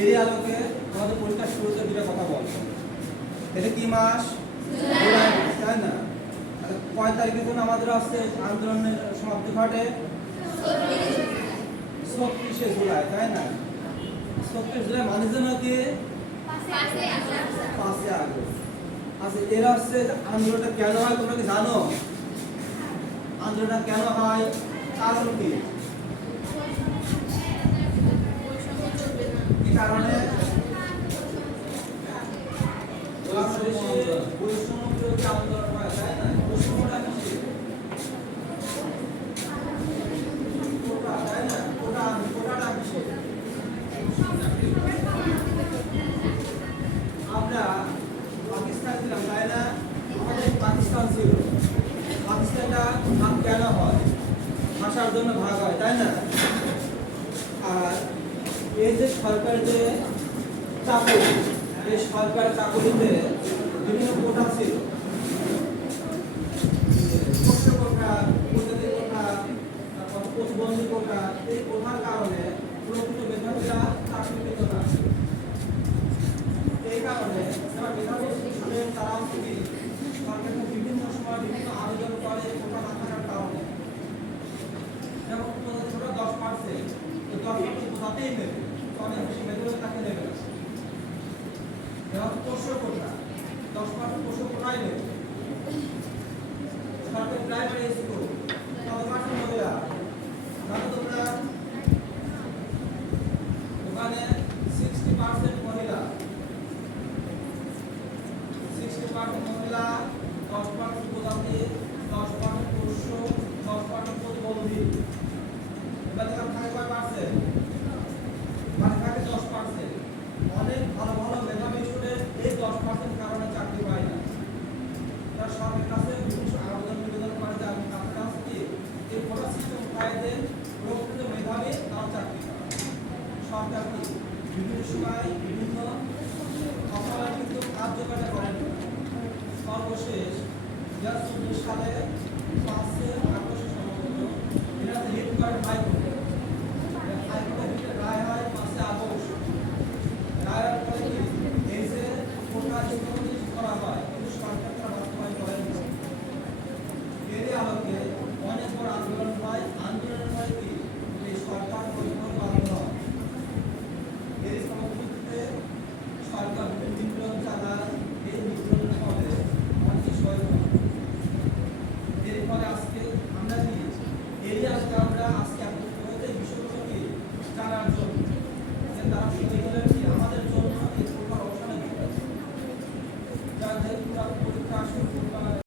এরই আলোকে আমাদের পরীক্ষার শুরুতে দুটো কথা বলবো। এটা কি মাস? জুলাই মাস, তাই না? কয় তারিখে কোন আমাদের আসছে আন্দোলনের সমাপ্তি ঘটে? 36শে জুলাই, তাই না? 36 জুলাই মানে যেন কি 5 আগস্ট। আচ্ছা, এরা হচ্ছে আন্দোলনটা কেন হয় তোমরা কি জানো? আন্দোলনটা কেন হয়, কারণ কি? কি কারণে? বৈষম্য বিরোধী আন্দোলন হয়, তাই না? বৈষম্যটা কি? কোটা, তাই না? কোটাটা কি? আমরা পাকিস্তান ছিলাম, তাই না? আমাদের পাকিস্তান ছিল। পাকিস্তানটা ভাগ কেন হয়? ভাষার জন্য ভাগ হয়, তাই না? আর এই যে সরকারের যে চাকরি, এই সরকারের চাকরিতে বিভিন্ন কোটা ছিল, কোটা, উপজাতি কোটা, তারপর প্রতিবন্ধী কোটা। এই কোটার কারণে প্রকৃত মেধাবীরা চাকরি পেত না। এই কারণে যারা মেধাবী স্টুডেন্ট তারা কি সরকারকে বিভিন্ন সময় বিভিন্ন আবেদন করে কোটা না থাকার কারণে। যেমন উপজাতিরা 10%, তো 10% কোটাতেই নেবে, অনেক বেশি মেধাবী তাকে নেবে না। যেমন পোষ্য কোটা, 10% পোষ্য কোটাই নেবে। সরকারি প্রাইমারি স্কুল, 10% মহিলা, তাহলে তোমরা ওখানে 60% মহিলা, 60% মহিলা, 10% উপজাতি, 10% পোষ্য, 10% প্রতিবন্ধী। এবার দেখলাম থাকে কয় পার্সেন্ট? মানে থাকে 10%। অনেক ভালো ভালো মেধাবী স্টুডেন্ট এই 10% কারণে চাকরি পায় না। তারা সরকারের কাছে বিভিন্ন আবেদন নিবেদন করে যে আমি আপনার কাছে কি এই কোটা সিস্টেম উঠাই দেন, প্রকৃত মেধাবী তারা চাকরি পায়। সরকার কি বিভিন্ন সময় বিভিন্ন অপরাধ কিন্তু কার্যকরতা করেন না। সর্বশেষ 2014 সালে 5 আগস্ট সম্ভবত এটা হিট করে হাইকোর্টে, হাইকোর্টে রায় হয় 5 আগস্ট। রায়ের পরে কি এই যে কোটা স্থগিত করা হয় কিন্তু সরকার তারা বাস্তবায়ন করেন না। এরই আলোকে অনেক বড় আন্দোলন হয়। আন্দোলনের হয় কি এই সরকার পরিবর্তন বাধ্য হয়। এর সমাপ্তিতে সরকার বিপ্লব চালায়। এই বিপ্লবের ফলে অনেক শহীদ হয়। এর ফলে আজকে আমরা কি এরই আজকে আমরা আজকে এই বিষয়গুলো কি জানার জন্য যে তারা শহীদ হলেন কি আমাদের জন্য এই কোটার অবসানের জন্য। যার যে পরীক্ষা আসলে